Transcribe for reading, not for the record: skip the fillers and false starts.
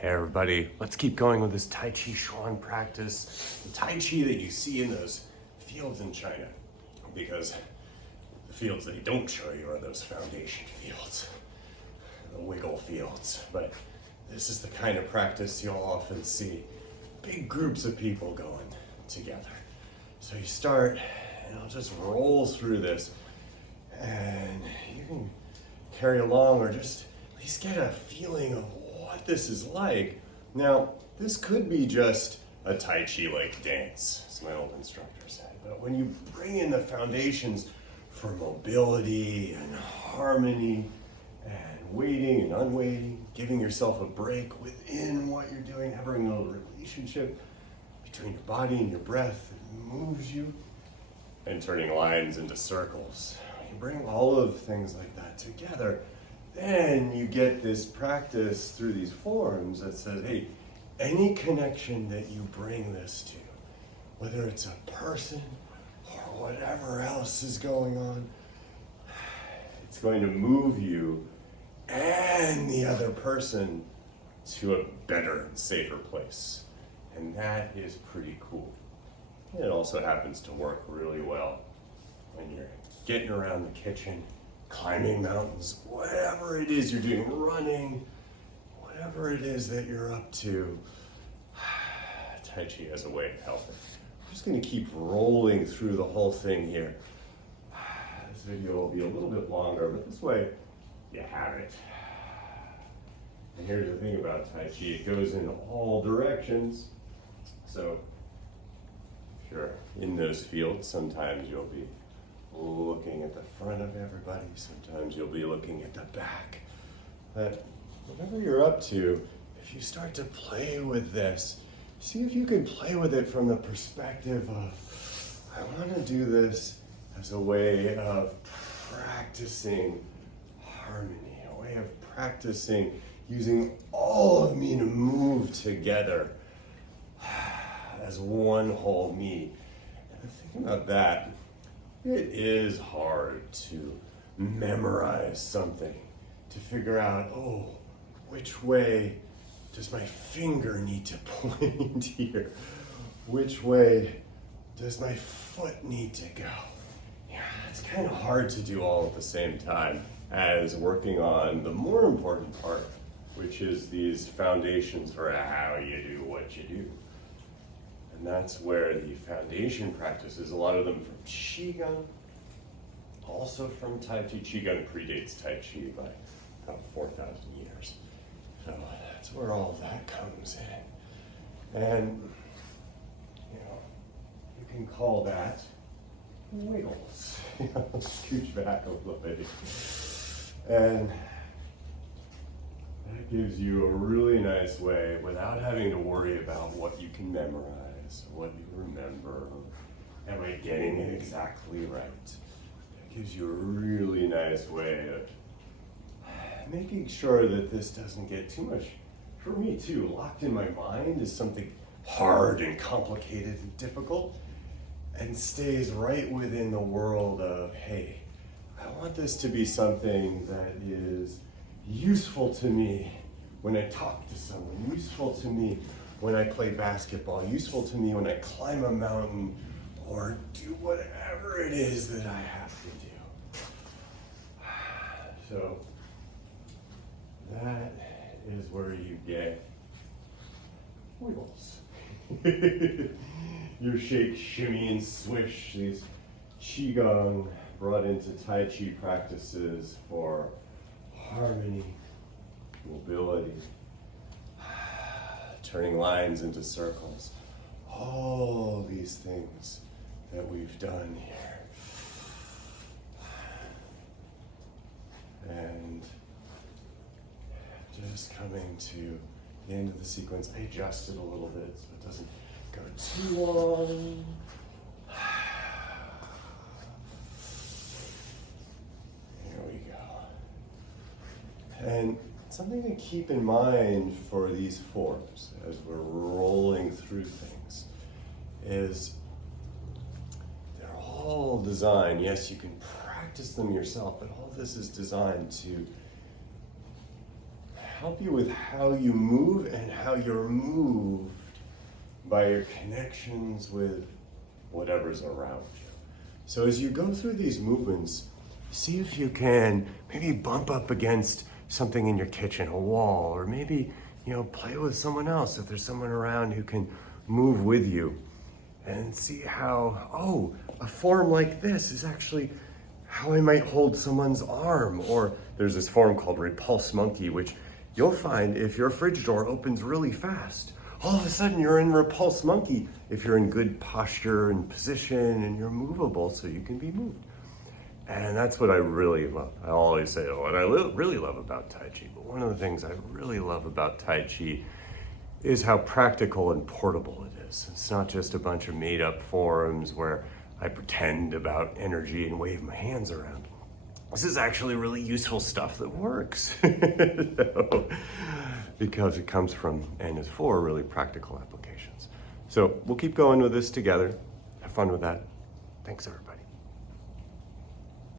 Hey everybody, let's keep going with this Tai Chi Chuan practice. The Tai Chi that you see in those fields in China, because the fields they don't show you are those foundation fields, the wiggle fields. But this is the kind of practice you'll often see big groups of people going together. So you start, and I'll just roll through this, and you can carry along or just at least get a feeling of what this is like. Now, this could be just a Tai Chi like dance, as my old instructor said, but when you bring in the foundations for mobility and harmony and weighting and unweighting, giving yourself a break within what you're doing, having a relationship between your body and your breath that moves you, and turning lines into circles. You bring all of things like that together, then you get this practice through these forms that says, hey, any connection that you bring this to, whether it's a person or whatever else is going on, it's going to move you and the other person to a better and safer place. And that is pretty cool. And it also happens to work really well when you're getting around the kitchen, climbing mountains, whatever it is you're doing, running, whatever it is that you're up to. Tai Chi has a way of helping. I'm just going to keep rolling through the whole thing here. This video will be a little bit longer, but this way you have it. And here's the thing about Tai Chi, it goes in all directions. So if you're in those fields, sometimes you'll be looking at the front of everybody, sometimes you'll be looking at the back. But whatever you're up to, if you start to play with this, see if you can play with it from the perspective of, I want to do this as a way of practicing harmony, a way of practicing using all of me to move together as one whole me. And think about that. It is hard to memorize something, to figure out, oh, which way does my finger need to point here? Which way does my foot need to go? Yeah, it's kind of hard to do all at the same time as working on the more important part, which is these foundations for how you do what you do. And that's where the foundation practices, a lot of them from Qigong, also from Tai Chi. Qigong predates Tai Chi by about 4,000 years. So that's where all that comes in. And, you can call that wiggles. Scooch back a little bit. And that gives you a really nice way, without having to worry about what you can memorize, what you remember, am I getting it exactly right? It gives you a really nice way of making sure that this doesn't get too much, for me too, locked in my mind as something hard and complicated and difficult, and stays right within the world of, hey, I want this to be something that is useful to me when I talk to someone, useful to me when I play basketball, useful to me when I climb a mountain or do whatever it is that I have to do. So that is where you get wiggles. Your shake, shimmy, and swish, these Qigong brought into Tai Chi practices for harmony, mobility, turning lines into circles, all these things that we've done here. And just coming to the end of the sequence, I adjusted a little bit so it doesn't go too long. Here we go. And something to keep in mind for these forms as we're rolling through things is they're all designed, yes, you can practice them yourself, but all this is designed to help you with how you move and how you're moved by your connections with whatever's around you. So as you go through these movements, see if you can maybe bump up against something in your kitchen, a wall, or maybe, play with someone else if there's someone around who can move with you. And see how, a form like this is actually how I might hold someone's arm. Or there's this form called repulse monkey, which you'll find if your fridge door opens really fast, all of a sudden you're in repulse monkey if you're in good posture and position and you're movable so you can be moved. And that's what I really love. I always say, what I really love about Tai Chi, but one of the things I really love about Tai Chi is how practical and portable it is. It's not just a bunch of made up forms where I pretend about energy and wave my hands around. This is actually really useful stuff that works. Because it comes from and is for really practical applications. So we'll keep going with this together. Have fun with that. Thanks, everybody.